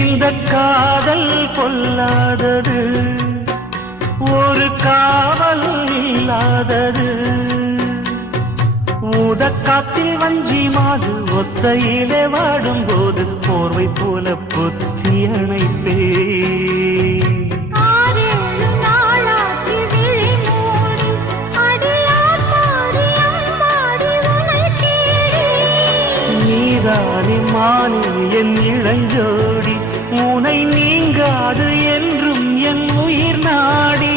இந்த காதல் பொல்லாதது, ஒரு காவல் இல்லாதது. ஊதக்காத்தில் வஞ்சி மாது ஒத்தையிலே வாடும்போது போர்வை போல பொத்தி அணைப்பே. நீதானே மானே என் இளஞ்சோடி, உனை நீங்காது என்றும் என் உயிர் நாடி.